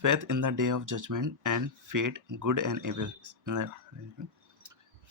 faith in the day of judgment and fate, good and evil.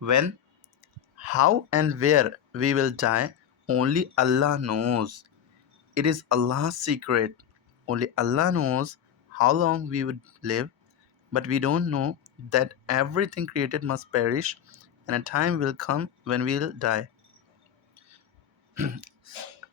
When, how and where we will die, only Allah knows. It is Allah's secret. Only Allah knows how long we would live, but we don't know that everything created must perish and a time will come when we'll die.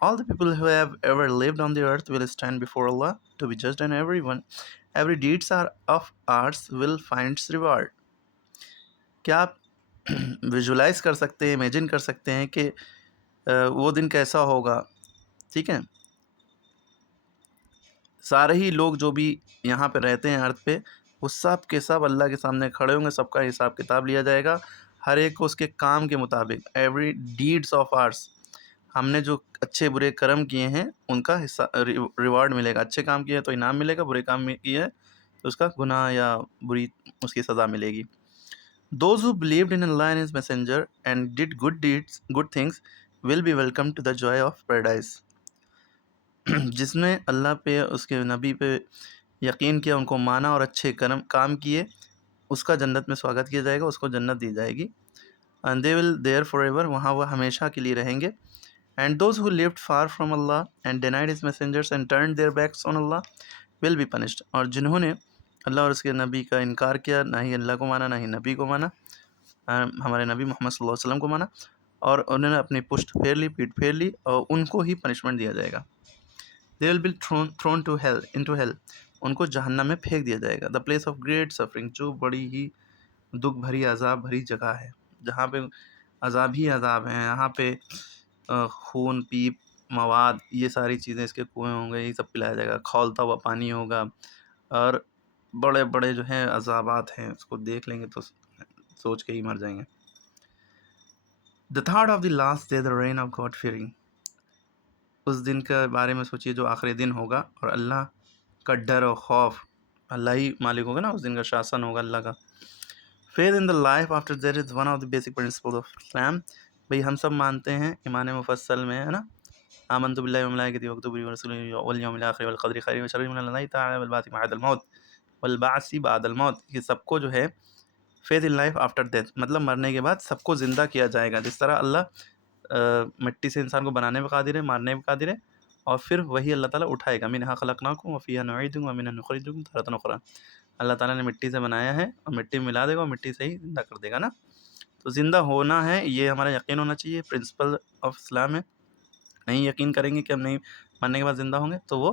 All the people who have ever lived on the earth will stand before Allah to be judged, and everyone every deeds are of ours will find its reward. کیا آپ visualise کر سکتے ہیں، imagine کر سکتے ہیں کہ وہ دن کیسا ہوگا؟ ٹھیک ہے، سارے ہی لوگ جو بھی یہاں پہ رہتے ہیں ارتھ پہ، وہ سب کے سب اللہ کے سامنے کھڑے ہوں گے، سب کا حساب کتاب لیا جائے گا، ہر ایک کو اس کے کام کے مطابق. ایوری ڈیڈس آف آرس، ہم نے جو اچھے برے کرم کیے ہیں ان کا حصہ ریوارڈ ملے گا. اچھے کام کیے ہیں تو انعام ملے گا، برے کام کیے ہیں تو اس کا گناہ یا بری اس کی سزا ملے گی. Those who believed in Allah and His Messenger and did good deeds, good things, will be welcomed to the joy of paradise. جس نے اللہ پہ، اس کے نبی پہ یقین کیا، ان کو مانا اور اچھے کام کیے، اس کا جنت میں سواگت کیا جائے گا، اس کو جنت دی جائے گی. And they will there forever، وہاں وہ ہمیشہ کے لیے رہیں گے. And those who lived far from Allah and denied His messengers and turned their backs on Allah will be punished. اور جنہوں نے اللہ اور اس کے نبی کا انکار کیا، نہ ہی اللہ کو مانا، نہ ہی نبی کو مانا، ہمارے نبی محمد صلی اللہ علیہ وسلم کو مانا، اور انہوں نے اپنی پشت پھیر لی، پیٹھ پھیر لی، اور ان کو ہی پنشمنٹ دیا جائے گا. They will be thrown to hell, into hell. ان کو جہنم میں پھینک دیا جائے گا. The place of great suffering، جو بڑی ہی دکھ بھری، عذاب بھری جگہ ہے، جہاں پہ عذاب ہی عذاب ہیں. یہاں پہ خون، پیپ، مواد، یہ ساری چیزیں، اس کے کنویں ہوں گے، یہ سب پلایا جائے گا، کھولتا ہوا پانی ہوگا، اور بڑے بڑے جو ہیں عذابات ہیں، اس کو دیکھ لیں گے تو سوچ کے ہی مر جائیں گے. The thought of the last day, the reign of God fearing. اس دن کے بارے میں سوچیے جو آخری دن ہوگا، اور اللہ کا ڈر و خوف، اللہ ہی مالک ہوگا نا، اس دن کا شاسن ہوگا اللہ کا. Faith in the life after death is one of the basic principles of Islam. بھئی ہم سب مانتے ہیں ایمان مفصل میں، ہے نا، آمنت باللہ وملائکتہ وکتبہ ورسلہ والیوم الآخر والقدر خیرہ وشرہ من اللہ تعالی والبعث بعد الموت والبعث بعد الموت. یہ سب کو جو ہے faith in life after death, مطلب مرنے کے بعد سب کو زندہ کیا جائے گا. جس طرح اللہ مٹی سے انسان کو بنانے پہ قادر ہے، مارنے پہ قادر ہے، اور پھر وہی اللہ تعالیٰ اٹھائے گا. منہا خلقناکم وفیہا نعیدکم ومنہا نخرجکم تارۃ اخری. اللہ تعالیٰ نے مٹی سے بنایا ہے اور مٹی میں ملا دے گا اور مٹی سے ہی زندہ کر دے گا نا. تو زندہ ہونا ہے، یہ ہمارا یقین ہونا چاہیے، پرنسپل آف اسلام ہے. نہیں یقین کریں گے کہ ہم نہیں مرنے کے بعد زندہ ہوں گے تو وہ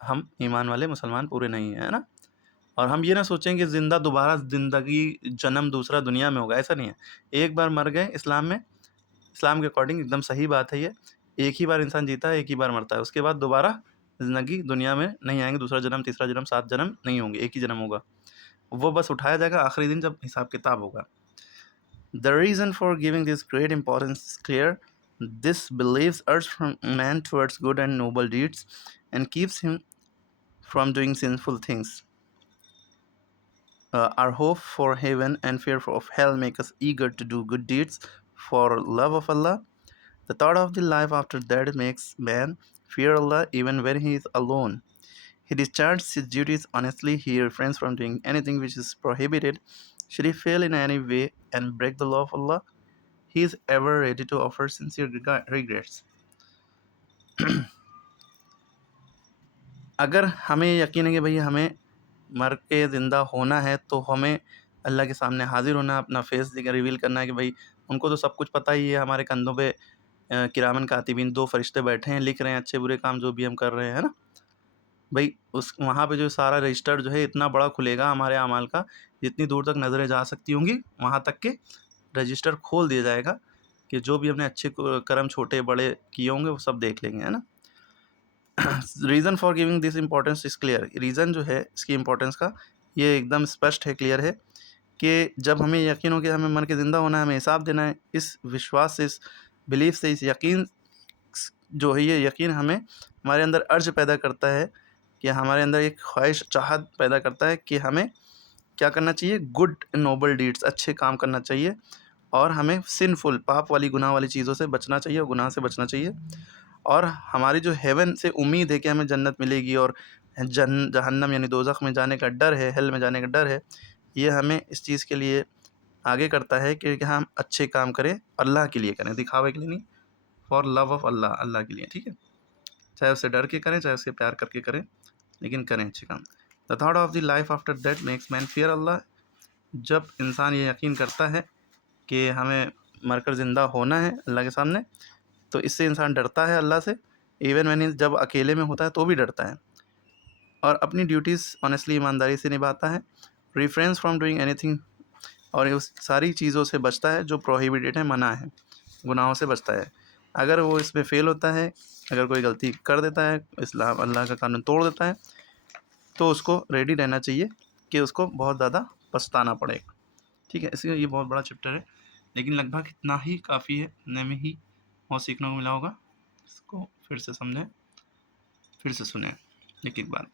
ہم ایمان والے مسلمان پورے نہیں ہیں، ہے نا. اور ہم یہ نہ سوچیں کہ زندہ دوبارہ زندگی، جنم دوسرا دنیا میں ہوگا، ایسا نہیں ہے. ایک بار مر گئے اسلام میں، اسلام کے اکارڈنگ ایک دم صحیح بات ہے یہ. ایک ہی بار انسان جیتا ہے، ایک ہی بار مرتا ہے، اس کے بعد دوبارہ زندگی دنیا میں نہیں آئیں گے. دوسرا جنم، تیسرا جنم، 7 جنم نہیں ہوں گے، ایک ہی جنم ہوگا. وہ بس اٹھایا جائے گا آخری دن جب حساب کتاب ہوگا. The reason for giving this great importance is clear. This belief urges man towards good and noble deeds and keeps him from doing sinful things. Our hope for heaven and fear of hell make us eager to do good deeds for love of Allah. The thought of the life after death makes man fear Allah even when he is alone. He discharges his duties honestly. He refrains from doing anything which is prohibited. Should he fail in any way and break the law of Allah, he is ever ready to offer sincere regrets. اگر ہمیں یقین ہے کہ بھئی ہمیں مر کے زندہ ہونا ہے تو ہمیں اللہ کے سامنے حاضر ہونا، اپنا فیس ریویل کرنا ہے کہ بھئی ان کو تو سب کچھ پتہ ہی ہے. ہمارے کندھوں پہ کرامن کاتبین 2 فرشتے بیٹھے ہیں، لکھ رہے ہیں اچھے برے کام جو بھی ہم کر رہے ہیں نا. بھئی وہاں پہ جو سارا رجسٹر جو ہے اتنا بڑا کھلے گا ہمارے اعمال کا، جتنی دور تک نظریں جا سکتی ہوں گی وہاں تک کے رجسٹر کھول دیا جائے گا کہ جو بھی ہم نے اچھے کرم چھوٹے بڑے کیے ہوں گے وہ سب دیکھ لیں گے، ہے نا. Reason for giving this importance is clear. Reason جو ہے اس کی امپورٹینس کا یہ ایک دم اسپشٹ ہے، کلیئر ہے کہ جب ہمیں یقین ہو کہ ہمیں مر کے زندہ ہونا ہے، ہمیں حساب دینا ہے، اس وشواس سے، اس بلیف سے، اس یقین جو ہے، یہ یقین ہمیں ہمارے اندر ارج پیدا کرتا ہے کہ ہمارے اندر ایک خواہش، چاہت پیدا کرتا ہے کہ ہمیں کیا کرنا چاہیے، گڈ نوبل ڈیڈس، اچھے کام کرنا چاہیے، اور ہمیں سنفل، پاپ والی، گناہ والی چیزوں سے بچنا چاہیے، اور گناہ سے بچنا چاہیے. اور ہماری جو ہیون سے امید ہے کہ ہمیں جنت ملے گی، اور جہنم یعنی دوزخ میں جانے کا ڈر ہے، ہیل میں جانے کا ڈر ہے، یہ ہمیں اس چیز کے لیے آگے کرتا ہے کہ ہم اچھے کام کریں، اللہ کے لیے کریں، دکھاوے کے لیے نہیں، فار لو آف اللہ، اللہ کے لیے. ٹھیک ہے، چاہے اس سے ڈر کے کریں، چاہے اس سے پیار کر کے کریں، لیکن کریں اچھے کام. The thought of the life after death makes man fear Allah. جب انسان یہ یقین کرتا ہے کہ ہمیں مر کر زندہ ہونا ہے اللہ کے سامنے، تو اس سے انسان ڈرتا ہے اللہ سے. ایون when جب اکیلے میں ہوتا ہے تو بھی ڈرتا ہے. اور اپنی ڈیوٹیز آنیسٹلی ایمانداری سے نبھاتا ہے. Reference from doing any thing, اور اس ساری چیزوں سے بچتا ہے جو پروہیبیٹڈ ہے، منع ہے، گناہوں سے بچتا ہے. اگر وہ اس میں فیل ہوتا ہے، اگر کوئی غلطی کر دیتا ہے، اسلام اللہ کا قانون توڑ دیتا ہے، تو اس کو ریڈی رہنا چاہیے کہ اس کو بہت زیادہ پچھتانا پڑے. ٹھیک ہے، اس لیے یہ بہت بڑا چیپٹر ہے، لیکن لگ بھگ اتنا ہی کافی ہے، اتنے میں ہی بہت سیکھنے کو ملا ہوگا. اس کو پھر سے سمجھیں، پھر سے سنیں ایک ایک بار.